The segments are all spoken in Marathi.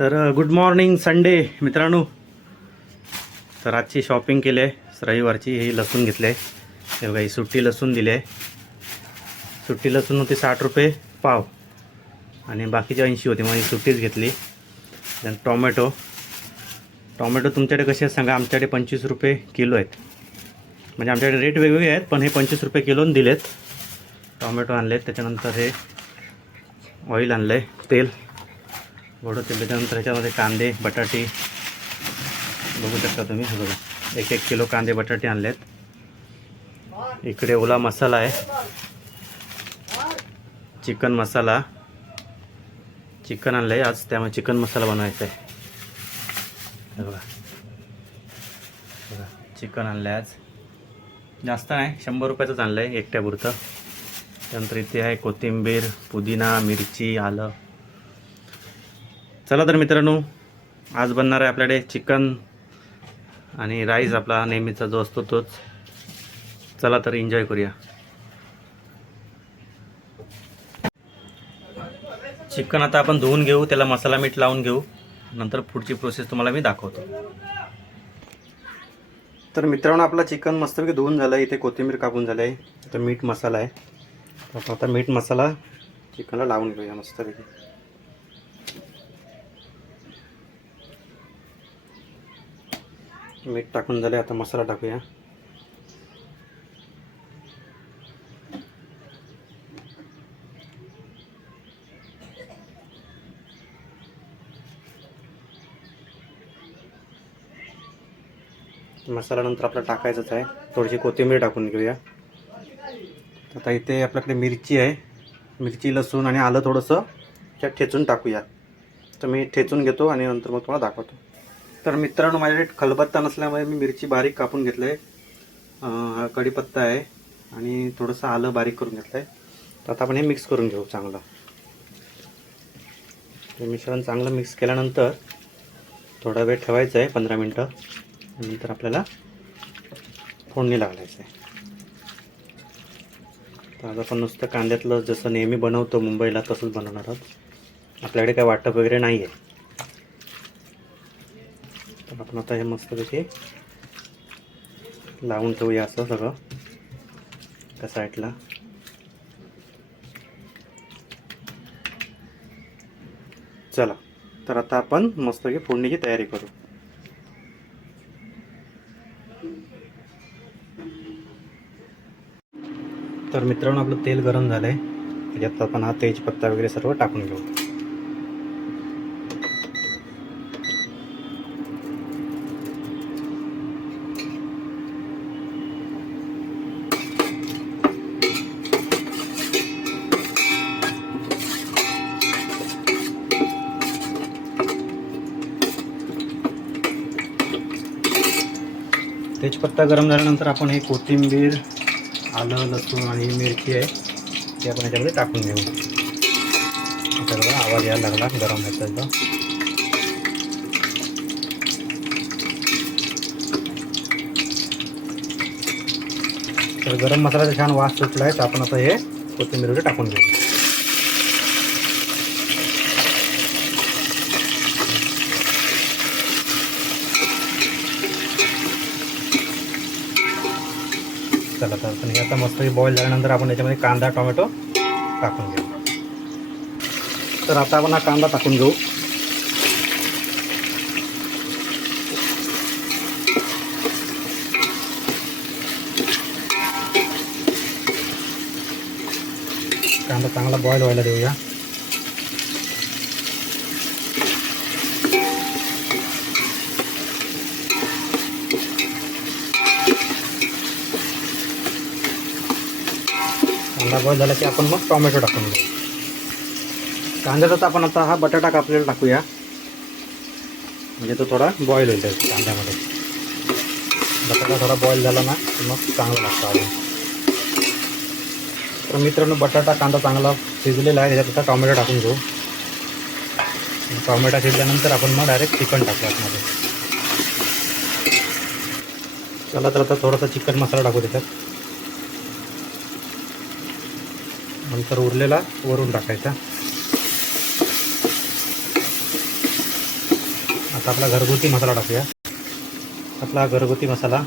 तर गुड मॉर्निंग संडे मित्रांनो. तर आजची शॉपिंग केली आहे रविवारची. ही लसूण घेतले आहे, हे बघा. ही सुट्टी लसूण दिली आहे. सुट्टी लसूण होती 60 रुपये पाव आणि बाकीची 80 होती, मग ही सुट्टीच घेतली. देन टोमॅटो तुमच्याकडे कसे आहेत सांगा. आमच्याकडे 25 रुपये किलो आहेत. म्हणजे आमच्याकडे रेट वेगवेगळे आहेत, पण हे 25 रुपये किलोने दिलेत. टोमॅटो आणले आहेत. त्याच्यानंतर हे ऑइल आणलं आहे, तेल गोडं तेल. त्याच्यानंतर ह्याच्यामध्ये कांदे बटाटे बघू शकता तुम्ही. हे बघा, 1-1 किलो कांदे बटाटे आणले आहेत. इकडे ओला मसाला आहे, चिकन मसाला. चिकन आणलं आहे आज, त्यामुळे चिकन मसाला बनवायचा आहे. हे बघा चिकन आणलं आहे आज. जास्त नाही, 100 रुपयाचंच आणलं आहे एकट्यापुरतं. त्यानंतर इथे आहे कोथिंबीर, पुदिना, मिरची, आलं. चला तर मित्रांनो, आज बनणार आहे आपल्याकडे चिकन आणि राईस, आपला नेहमीचा जो असतो तोच. चला तर एन्जॉय करूया. चिकन आता आपण धुवून घेऊ, त्याला मसाला मीठ लावून घेऊ. नंतर पुढची प्रोसेस तुम्हाला मी दाखवतो. तर मित्रांनो, आपला चिकन मस्तपैकी धुवून झालं आहे. इथे कोथिंबीर कापून झालं आहे. इथं मीठ मसाला आहे. तर आता मीठ मसाला चिकनला लावून घेऊया मस्तपैकी. मीठ टाकून झाले, आता मसाला टाकूया. मसाला नंतर आपल्याला टाकायचंच आहे. थोडीशी कोथिंबीर टाकून घेऊया. आता इथे आपल्याकडे मिरची आहे. मिरची, लसूण आणि आलं थोडंसं त्यात ठेचून टाकूया. तर मी ठेचून घेतो आणि नंतर मग तुम्हाला दाखवतो. तर मित्रांनो, माझ्याकडे खलबत्ता नसल्यामुळे मी मिरची बारीक कापून घेतलं आहे. कढीपत्ता आहे आणि थोडंसं आलं बारीक करून घेतलं आहे. तर आता आपण हे मिक्स करून घेऊ चांगलं. हे मिश्रण चांगलं मिक्स केल्यानंतर थोडा वेळ ठेवायचं आहे, 15 मिनटं. नंतर आपल्याला फोडणी लावायचं आहे. तर आज आपण नुसतं कांद्यातलं जसं नेहमी बनवतो मुंबईला तसंच बनवणार आहोत. आपल्याकडे काय वाटप वगैरे नाही आहे. तर आपण आता हे मस्तपैकी लावून ठेवूया असं सगळं त्या साईडला. चला तर आता आपण मस्तपैकी फोडणीची तयारी करू. तर मित्रांनो, आपलं तेल गरम झालं आहे. त्याच्यात आपण हा तेजपत्ता वगैरे सर्व टाकून घेऊ. तेजपत्ता गरम झाल्यानंतर आपण हे कोथिंबीर, आलं, लसूण आणि मिरची आहे ते आपण याच्यामध्ये टाकून घेऊ. आता बघा आवाज यायला लागला गरम होता. तर गरम मसाल्याचा छान वास सुटला आहे. तर आपण आता हे कोथिंबीर वगैरे टाकून घेऊ. चला तर पण हे आता मस्त बॉईल झाल्यानंतर आपण याच्यामध्ये कांदा, टोमॅटो टाकून घेऊ. तर आता आपण हा कांदा टाकून घेऊ. कांदा चांगला बॉईल व्हायला देऊया. कांदा बॉईल झाला की आपण मग टोमॅटो टाकून घेऊ. कांद्याचा आपण आता हा बटाटा कापलेला टाकूया, म्हणजे तो थोडा बॉईल होईल कांद्यामध्ये. बटाटा थोडा बॉईल झाला ना तर मग चांगला लागतो अजून. तर मित्रांनो, बटाटा कांदा चांगला शिजलेला आहे. त्याच्यात आता टोमॅटो टाकून घेऊ. टोमॅटो शिजल्यानंतर आपण मग डायरेक्ट चिकन टाकू आतमध्ये. चला तर आता थोडासा चिकन मसाला टाकू त्याच्यात. नंतर उरलेला वरून टाकायचा. आता आपला घरगुती मसाला टाकूया. आपला घरगुती मसाला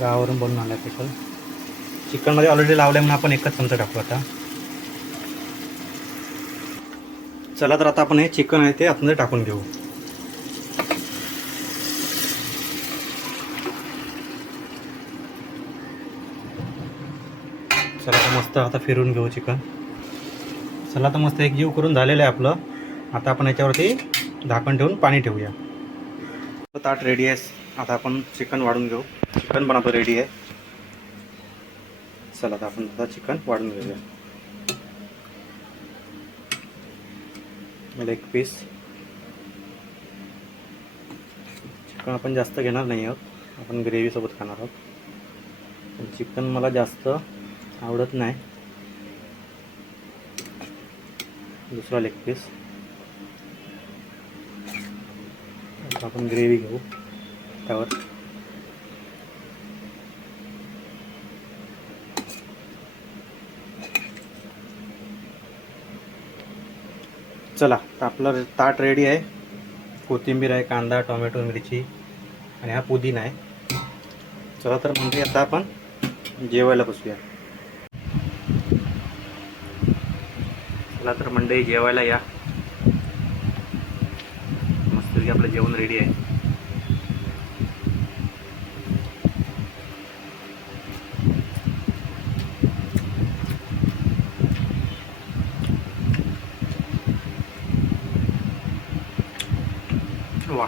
गावावरून बनवून आला चिकन. चिकनमध्ये ऑलरेडी लावलं म्हणून आपण एकच चमचा टाकू आता. चला तर आता आपण हे चिकन आहे ते आतमध्ये टाकून घेऊ. चला तर मस्त आता फिरून घेऊ चिकन. चला तर मस्त एकजीव करून झालेलं आहे आपलं. आता आपण याच्यावरती झाकण ठेवून पाणी ठेवूया. ताट रेडी आहे. आता आपण चिकन वाढून घेऊ. चिकन पण आता रेडी आहे. चला आता आपण आता चिकन वाढून घेऊया. लेग पीस चिकन आपण जास्त घेणार नाही आहोत. आपण ग्रेव्हीसोबत खाणार आहोत. चिकन मला जास्त आवडत नाही. दुसरा लेग पीस. आपण ग्रेव्ही घेऊ त्यावर. चला तर आपलं ताट रेडी आहे. कोथिंबीर आहे, कांदा, टोमॅटो, मिरची आणि हा पुदिना आहे. चला तर म्हणजे आता आपण जेवायला बसूया. चला तर मंडळी जेवायला या. मस्तपैकी आपलं जेवण रेडी आहे. वा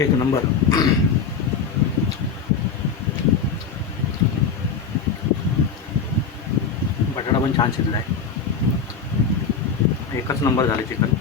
एक नंबर. बटाटा पण छान शिजला आहे. एकच नंबर झाले चिकन.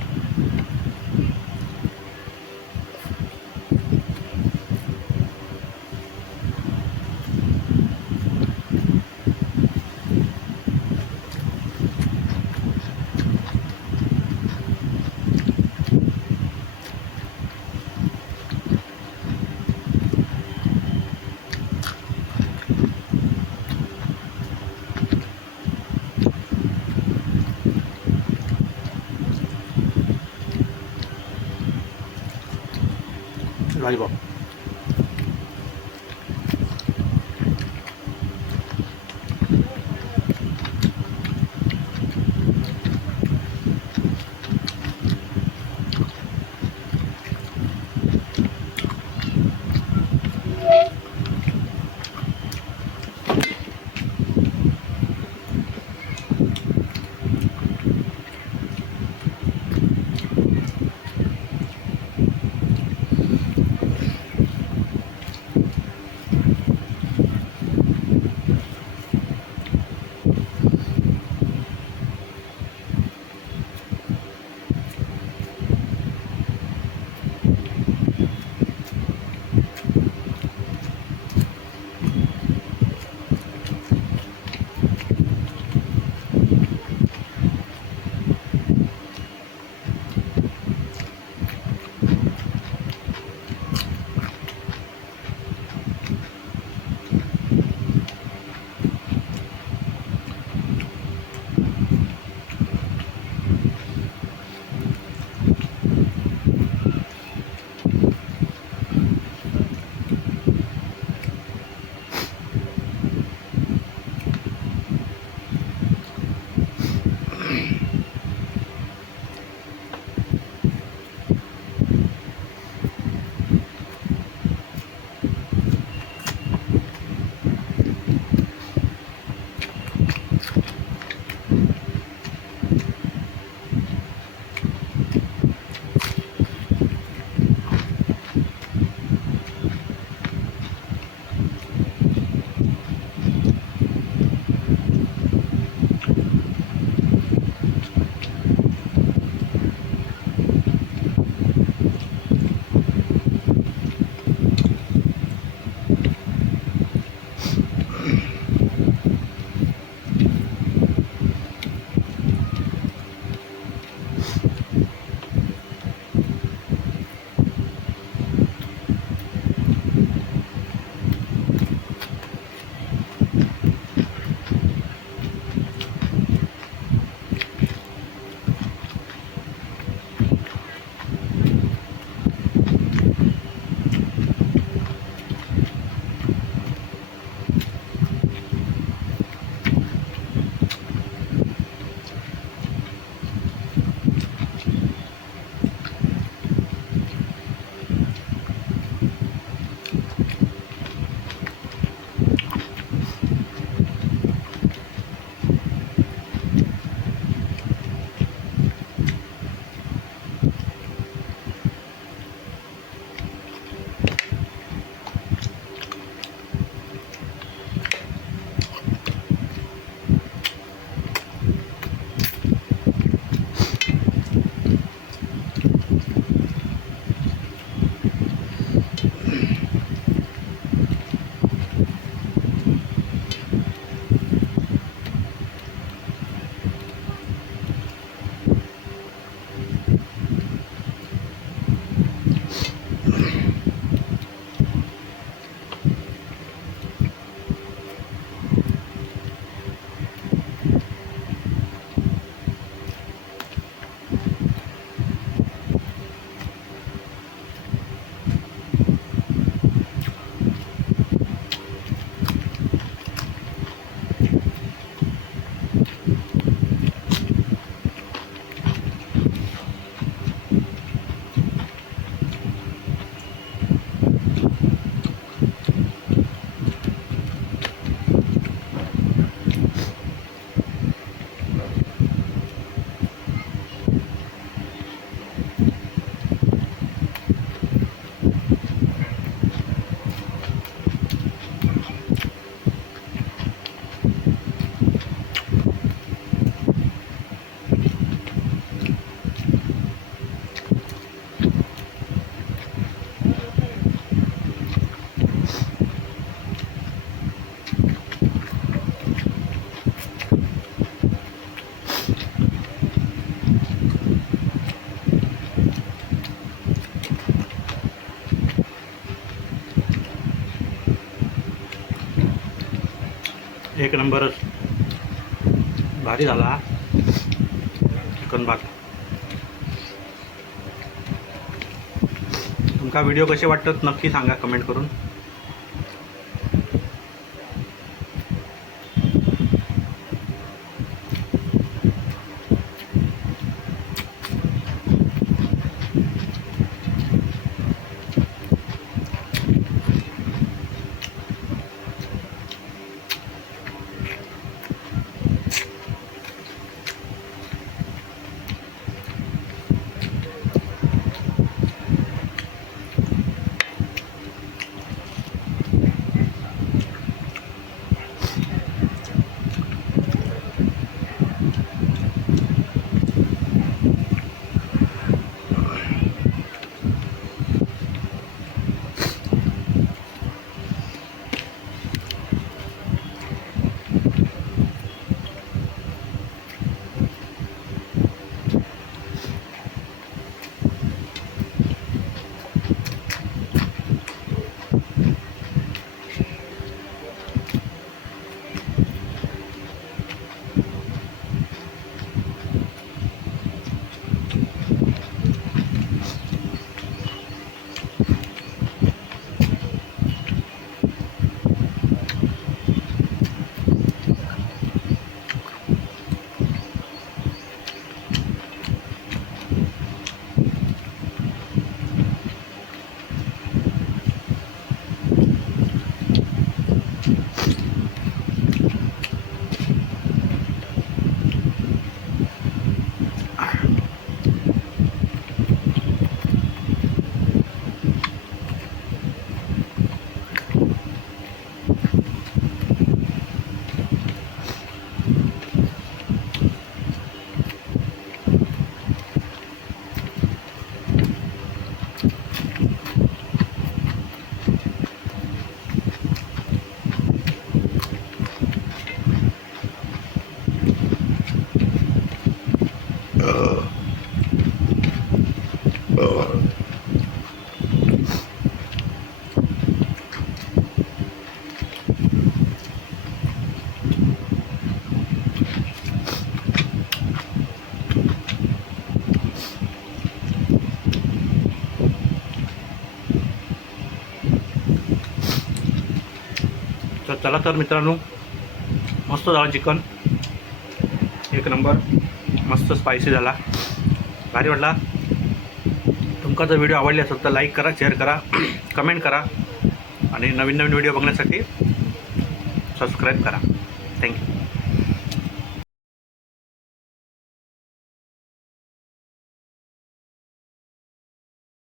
लॉलीपॉप. एक नंबरच भारी झाला चिकन भात. तुमका व्हिडिओ कसे वाटतात नक्की सांगा कमेंट करून. तर चला तर मित्रांनो, मस्त झाला चिकन, एक नंबर, मस्त स्पायसी झाला, भारी वाटला. तुमका जर व्हिडिओ आवडले असेल तर लाईक करा, शेअर करा, कमेंट करा आणि नवीन नवीन व्हिडिओ बघण्यासाठी सबस्क्राईब करा. थँक्यू.